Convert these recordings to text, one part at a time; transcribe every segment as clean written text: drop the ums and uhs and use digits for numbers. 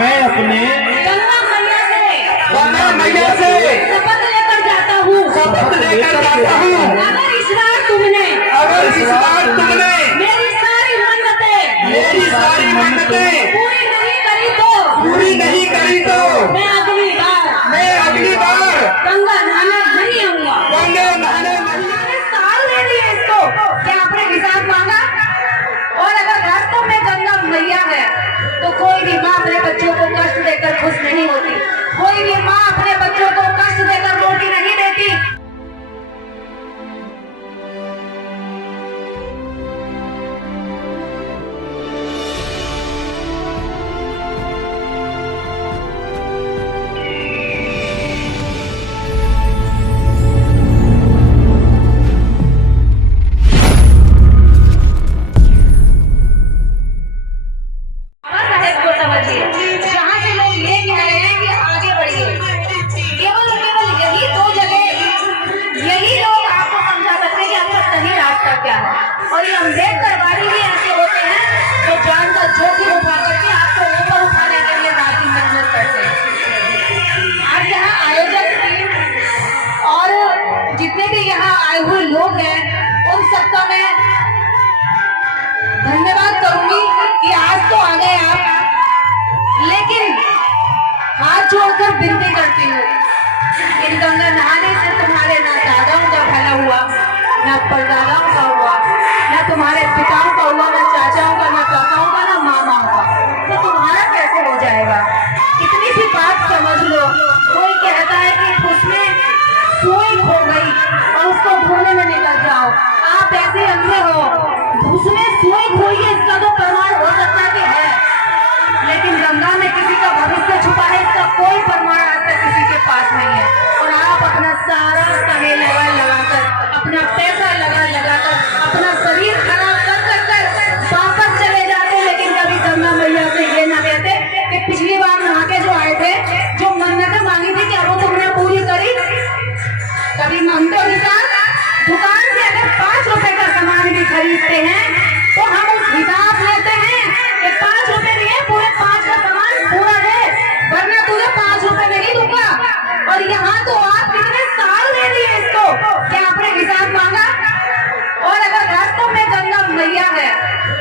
मैं अपने गंगा मैया से शपथ लेकर जाता हूँ। अगर इस बार तुमने मेरी सारी मन्नतें पूरी नहीं करी तो मैं अगली बार गंगा नहाने नहीं आऊंगा। साल ले लिए इसको, क्या आपने हिसाब मांगा? और अगर वास्तव में गंगा मैया है तो कोई भी माँ अपने बच्चों को कष्ट देकर खुश नहीं होती, कोई भी माँ अपने बच्चों को कष्ट देकर रोटी नहीं देती। और ये अम्बेडकर वादी भी ऐसे होते हैं जो जानकर जोखिम उठा करके आपको ऊपर उठाने के लिए रात दिन मेहनत करते हैं। आज यहाँ आयोजक टीम और जितने भी यहाँ आए हुए लोग हैं उन सबका मैं धन्यवाद करूंगी कि आज तो आ गए आप, लेकिन हाथ जोड़कर विनती करती हूँ, इन गंगा नहाने से तुम्हारे ना दादाओं का भला हुआ, ना परदादाओं का हुआ, ना तुम्हारे पिताओं का हुआ, ना चाचाओं का, ना काकाओं का, ना मामाओं का, तो तुम्हारा कैसे हो जाएगा? इतनी सी बात समझ लो। कोई कहता है कि उसमें सुई खो गई और उसको ढूंढने में निकल जाओ, आप ऐसे अंधे हो। उसमें सुई खोई है इसका तो प्रमाण हो सकता है कि है, लेकिन गंगा में किसी का भविष्य छुपा है इसका कोई प्रमाण आज तक किसी के पास नहीं है। और आप अपना सारा समय लगाकर, अपना पैसा लगाकर, अपना शरीर खराब कर वापस चले जाते, लेकिन कभी गंगा मैया से ये ना कहते कि पिछली बार नहा के जो आए थे, जो मन्नतें मांगी थी, क्या वो तुमने पूरी करी? कभी मांगते हो हिसाब? दुकान से अगर 5 रुपए का सामान भी खरीदते हैं तो हम उस हिसाब लेते हैं कि 5 रुपए दिए, पूरे 5 का सामान पूरा दे, वरना तुझे 5 रुपए नहीं दूंगा। और यहाँ तो आप कितने साल ले लिए इसको, क्या आपने हिसाब मांगा? और अगर वास्तव में गंगा मैया है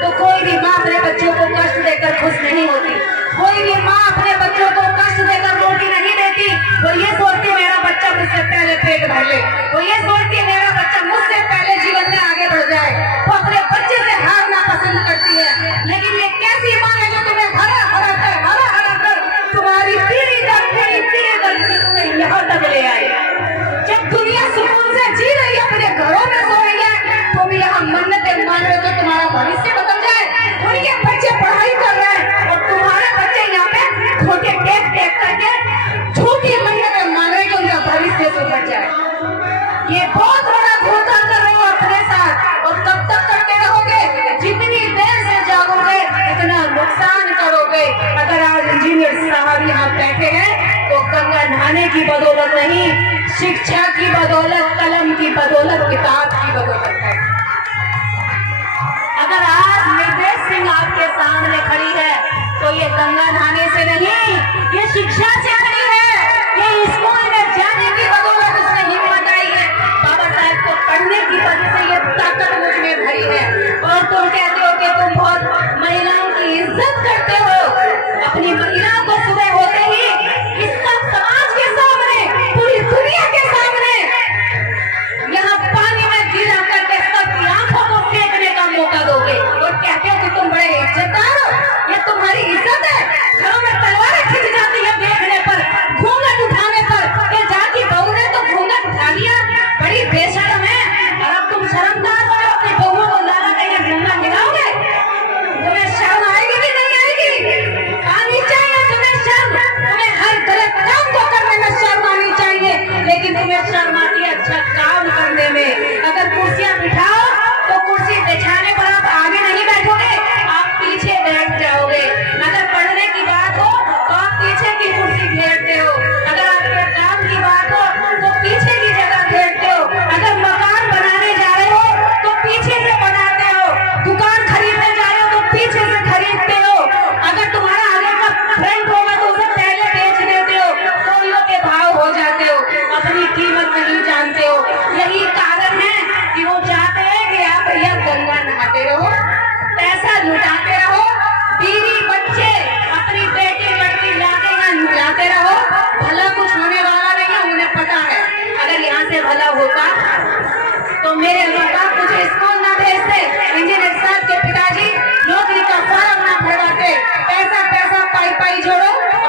तो कोई भी माँ अपने बच्चों को कष्ट देकर खुश नहीं होती, कोई भी माँ अपने बच्चों को कष्ट देकर रोटी नहीं देती। वो ये सोचती मेरा बच्चा मुझसे पहले पेट भर ले, वो ये सोचती मेरा बच्चा मुझसे पहले जीवन में आगे बढ़ जाए, वो अपने बच्चे से हारना पसंद करती है। लेकिन ये कैसी माँ है जो तुम्हें हरा हरा कर तुम्हारी पीढ़ी दर तुम्हें यहाँ तक ले आई। जब दुनिया सुकून से जी रही है, अपने घरों में सो रही है, तुम यहाँ मन्नतें मांग रहे हो तो तुम्हारा भविष्य बदल जाए। उनके बच्चे पढ़ाई कर रहे हैं और तुम्हारे बच्चे यहाँ पे खोटे टेक करके झूठी मन्नतें मांग रहे कि उनका भविष्य सुधर जाए। ये बहुत बड़ा धोखा कर रहे हो अपने साथ, और कब तक करते रहोगे? जितनी देर से जागोगे इतना नुकसान करोगे। अगर आज इंजीनियर साहब यहाँ बैठे हैं तो गंगा नहाने की बदौलत नहीं, शिक्षा की बदौलत, कलम की बदौलत, किताब की बदौलत है। अगर आज निर्देश सिंह आपके सामने खड़ी है तो ये गंगा नहाने से नहीं, ये शिक्षा से खड़ी है, ये स्कूल में जाने की बदौलत उसमें हिम्मत आई है, बाबा साहब को पढ़ने की वजह से ये ताकत मुझमें भरी है। और तुम कहते हो कि तुम बहुत महिलाओं की इज्जत करते हो, अपनी महिलाओं को सुबह होते ही इसका समाज के सामने, पूरी दुनिया के सामने यहाँ पानी में गिरा करके सबकी आंखों को फेंकने का मौका दोगे और कहते हो कि तुम बड़े इज्जतदार हो। ये तुम्हारी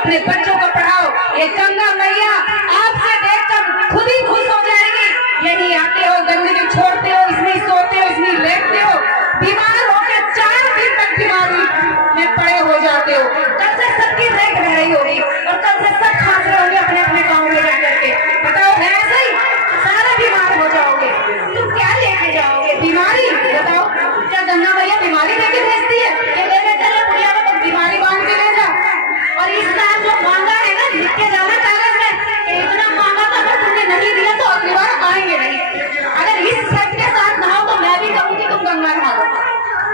अपने बच्चों को पढ़ाओ। ये गंगा मैया आपसे देखकर खुद ही खुश हो जाएगी। यही आते हो, गंदगी छोड़ते हो, इसमें सोते हो, इसमें लेटते हो, बीमार होकर 4 दिन तक बीमारी में पड़े हो जाते हो। कल से सबकी रेट बढ़ रही होगी और कल से सब खाते होंगे अपने अपने गाँव में जाकर के। बताओ है ऐसा ही? सारे बीमार हो जाओगे। तुम क्या लेके जाओगे? बीमारी? बताओ, क्या गंगा मैया बीमारी लेके भेजती है? ये लेके चले बुढ़िया को तो बीमारी बांध के ले जा। और इस साल जो मांगा है ना, लिख के जाना कागज में कि इतना मांगा था, अगर तुमने नहीं दिया तो अगली बार आएंगे नहीं। अगर इस शर्त के साथ नहाओ तो मैं भी कहूँगी तुम गंगा नहा लो।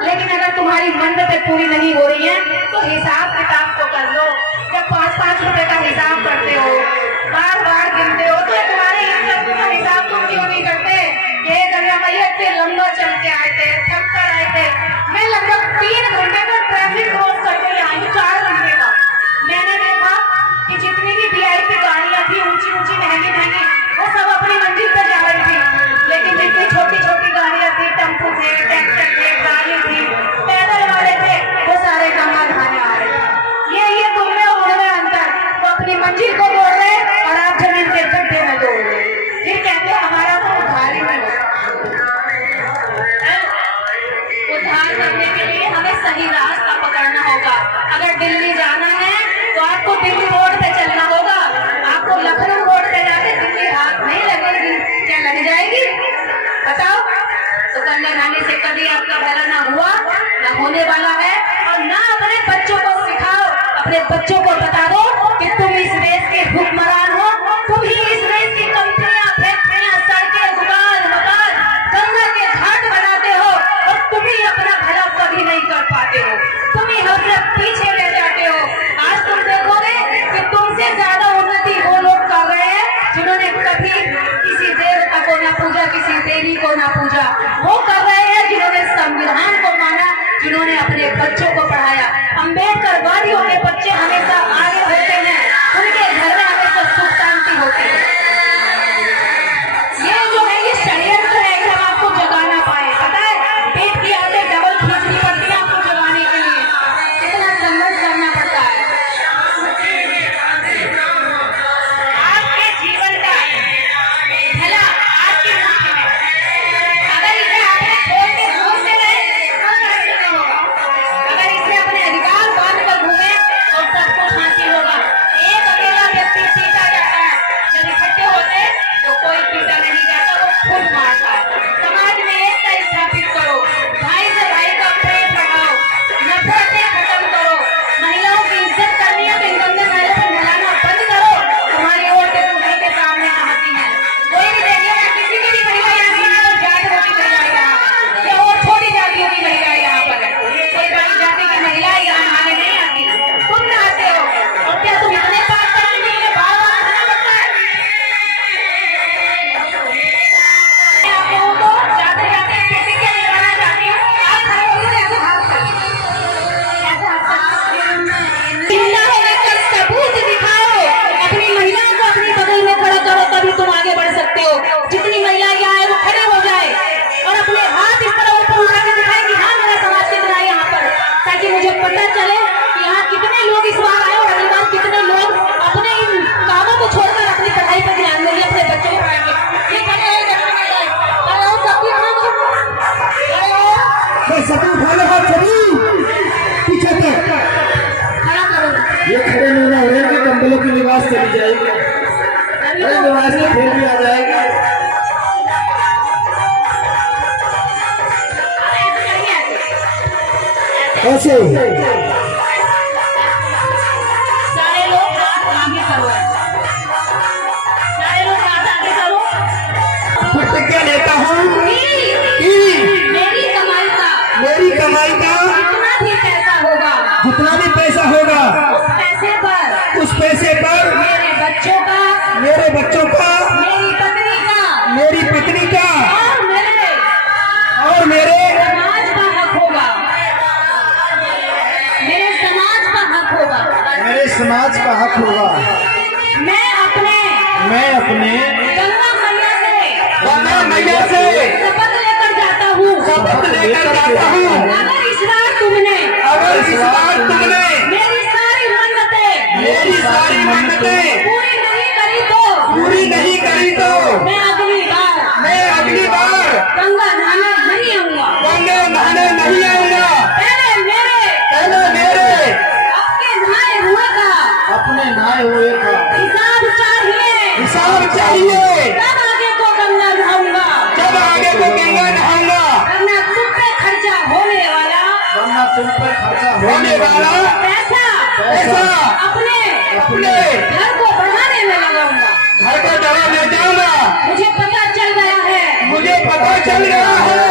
लेकिन अगर तुम्हारी मन्नतें पूरी नहीं हो रही है तो हिसाब किताब तो कर लो। जब 5-5 रुपए का हिसाब करते हो, बार-बार गिनते हो, तो तुम्हारे इज्जत का हिसाब तुम क्यों नहीं करते? ये गंगा मैया इतने लंबा चल के आए थे, थक कर आए थे। मैं लगभग 3 घंटे का ट्रैफिक क्रॉस करके आई हूँ, 4 घंटे का। मैंने देखा कि जितनी भी VIP गाड़ियां थी, ऊंची ऊंची महंगी महंगी, वो सब अपनी मंजिल पर जा रही थी। लेकिन जितनी छोटी छोटी गाड़ियां थी, टेम्पो थे, ट्रैक्टर थे, गाड़ी थी, पैदल वाले थे, वो सारे गंगा नहाने आ रहे थे। ये तुम में उड़ में अंतर। वो अपनी मंजिल को दौड़ रहे और आप जमीन के गड्ढे में दौड़ रहे। फिर कहते हमारा तो उद्धार ही नहीं होता। उद्धार करने के लिए हमें सही रास्ता पकड़ना होगा। अगर दिल्ली जाना है तो आपको दिल्ली रोड पे चलना होगा। आपको लखनऊ रोड पे जाके दिल्ली हाथ नहीं लगेगी। क्या लग जाएगी? बताओ। तो गंगा नहाने से कभी आपका भला ना हुआ, ना होने वाला है। और ना अपने बच्चों को सिखाओ, अपने बच्चों को बता दो कि तुम इस देश के हुक्मरान हो, तुम ही इस देश की कंपनियां, फैक्ट्रियां, सड़कें, दुकान, मकान, गंगा के घाट बनाते हो और तुम ही अपना भला कभी नहीं कर पाते हो। तुम ही हमसे पीछे रह जाते हो। आज तुम देखोगे कि तुमसे ज्यादा उन्नति वो लोग कर रहे हैं जिन्होंने कभी किसी देवता को ना पूजा, किसी देवी को ना पूजा। वो कर रहे हैं जिन्होंने संविधान को माना, जिन्होंने अपने बच्चों को पढ़ाया। अम्बेडकर वादियों के बच्चे हमेशा आगे होते हैं, उनके घर में हमेशा सुख शांति होती है। ये जो है ये षड्यंत्र है कि हम आपको जगाना पाए। पता है पेट की आदत डबल खींचनी पड़ती है आपको जगाने के लिए, कितना संघर्ष करना पड़ता है। आपके जीवन का भला आपकी मुट्ठी में। अगर इसे आपने खोल के घूमते रहे तो नहीं होगा। अगर इसे अपने अधिकार बांध कर घूमे तो सब कुछ हासिल होगा। एक अकेला व्यक्ति पीटा जाता है, जब इकट्ठे होते तो कोई पीटा नहीं जाता, वो खुद मारता है। समाज में एकता स्थापित करो, भाई से भाई का प्रेम बढ़ाओ, नफरतें खत्म करो। महिलाओं की इज्जत करनी है तो गंगा नाले पर नहाना बंद करो। तुम्हारी औरतें तुम्हारे के सामने नहाती हैं। कोई भी देखिएगा किसी की भी महिला यहाँ नहीं है, जाट होती महिला यहाँ या और छोटी जातियों की महिला यहाँ पर है। कोई बड़ी जाति की महिला यहाँ नहाने नहीं आती, तुम नहाते हो। और क्या तुम इतने पास करने के लिए बार बार नहाना पड़ता है? आप लोगों को जाते जाते प्रतिज्ञा निभाना चाहती हूँ। आप खड़े होकर ऐसे हाथ करें, ऐसे हाथ करें। जिंदा होने का सबूत दिखाओ। अपनी महिलाओं को अपनी बगल में खड़ा करो, तभी तुम आगे बढ़ सकते हो। जितनी महिलाएं यहाँ आए वो खड़े हो जाए और अपने हाथ इस तरह ऊपर उठा के दिखाए कि हाँ मेरा समाज कितना है यहाँ पर, ताकि मुझे पता चले कि यहाँ कितने लोग इस बार आए और अगली बार कितने लोग अपने इन कामों को छोड़कर अपनी पढ़ाई पर ध्यान देंगे, अपने बच्चों को पढ़ाएंगे। ये खड़े हो, खड़े हो, सबकी खड़े हो, खड़े हो। सभी उठा लो हाथ सभी पीछे पे खड़ा करो। ये खड़े नहीं ना हो कि कंबलों की लिबास चली जाएगी। अरे लिबास में फिर भी आ जाएगी। ऐसे सारे लोग हाथ आगे करो, सारे लोग हाथ आगे करो। प्रतिज्ञा लेता हूँ कि मेरी कमाई का जितना भी पैसा होगा, उस पैसे पर मेरे बच्चों का, मेरी पत्नी का और मेरे समाज का हक होगा। मेरे समाज का हक होगा। मैं अपने गंगा मैया से शपथ लेकर जाता हूँ। अगर इस बार तुमने मेरी सारी होने वाला पैसा पैसा अपने अपने घर को बढ़ाने में लगाऊंगा। घर को दवा ले जाऊंगा। मुझे पता चल गया है मुझे पता चल गया है